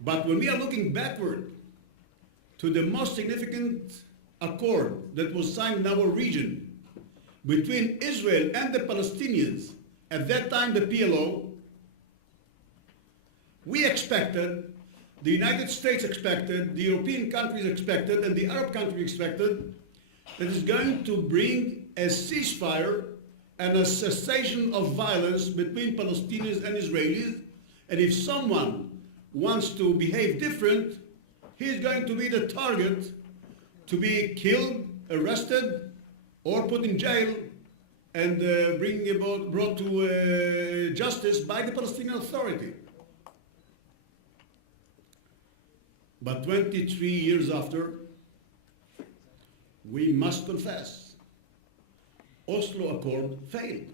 But when we are looking backward to the most significant accord that was signed in our region between Israel and the Palestinians, at that time the PLO, we expected, the United States expected, the European countries expected, and the Arab countries expected that it's going to bring a ceasefire and a cessation of violence between Palestinians and Israelis, and if someone wants to behave different, he's going to be the target to be killed, arrested, or put in jail and brought to justice by the Palestinian Authority. But 23 years after, we must confess, Oslo Accord failed.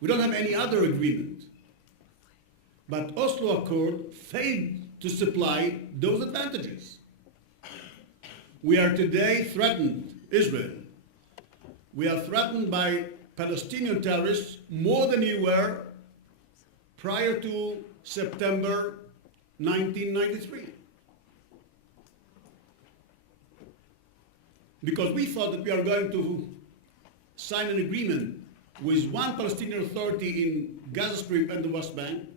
We don't have any other agreement. But Oslo Accord failed to supply those advantages. We are today threatened, Israel. We are threatened by Palestinian terrorists more than you were prior to September 1993. Because we thought that we are going to sign an agreement with one Palestinian Authority in Gaza Strip and the West Bank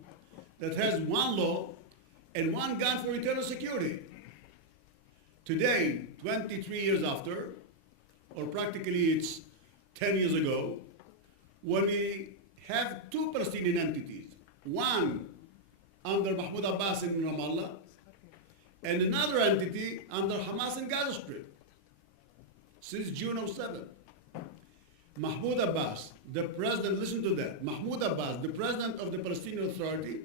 that has one law and one gun for internal security. Today, 23 years after, or practically it's 10 years ago, when we have two Palestinian entities, one under Mahmoud Abbas in Ramallah, and another entity under Hamas in Gaza Strip, since June of 7. Mahmoud Abbas, the president, listen to that, Mahmoud Abbas, the president of the Palestinian Authority,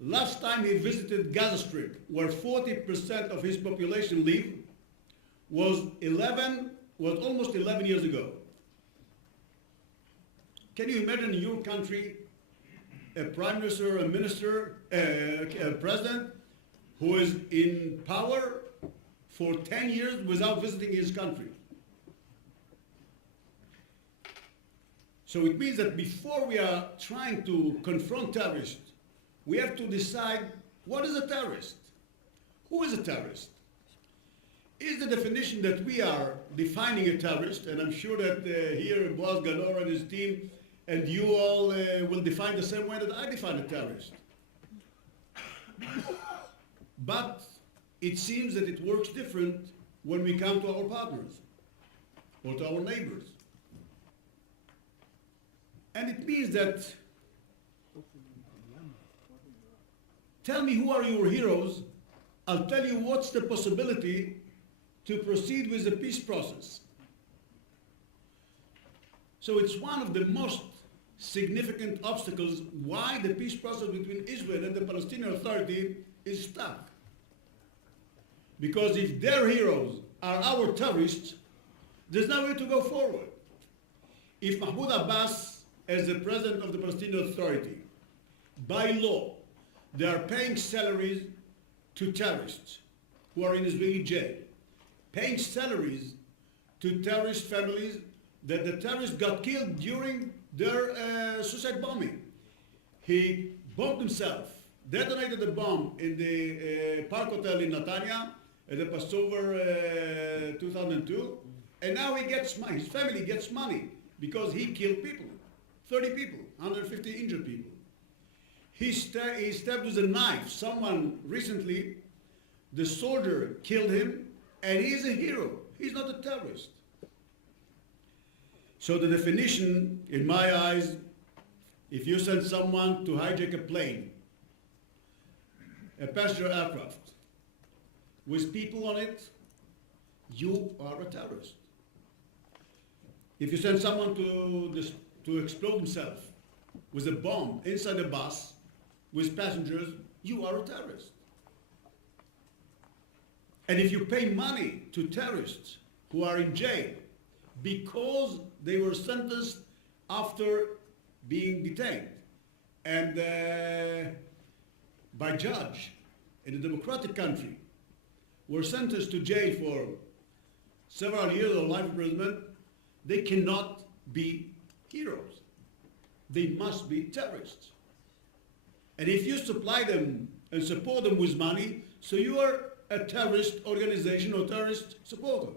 last time he visited Gaza Strip, where 40% of his population live, was almost 11 years ago. Can you imagine in your country a prime minister, a minister, a president who is in power for 10 years without visiting his country? So it means that before we are trying to confront terrorists, we have to decide what is a terrorist? Who is a terrorist? Is the definition that we are defining a terrorist, and I'm sure that here Boaz Galor and his team and you all will define the same way that I define a terrorist. But it seems that it works different when we come to our partners or to our neighbors. And it means that, tell me who are your heroes, I'll tell you what's the possibility to proceed with the peace process. So it's one of the most significant obstacles why the peace process between Israel and the Palestinian Authority is stuck. Because if their heroes are our terrorists, there's no way to go forward. If Mahmoud Abbas, as the president of the Palestinian Authority, by law, they are paying salaries to terrorists who are in Israeli jail, paying salaries to terrorist families that the terrorists got killed during their suicide bombing. He bombed himself, detonated the bomb in the Park Hotel in Netanya at the Passover 2002, and now he gets money, his family gets money because he killed people, 30 people, 150 injured people. He stabbed with a knife. Someone recently, the soldier killed him, and he's a hero. He's not a terrorist. So the definition, in my eyes, if you send someone to hijack a plane, a passenger aircraft, with people on it, you are a terrorist. If you send someone to explode himself with a bomb inside a bus with passengers, you are a terrorist. And if you pay money to terrorists who are in jail because they were sentenced after being detained and by judge in a democratic country, were sentenced to jail for several years or life imprisonment, they cannot be heroes. They must be terrorists. And if you supply them and support them with money, so you are a terrorist organization or terrorist supporter.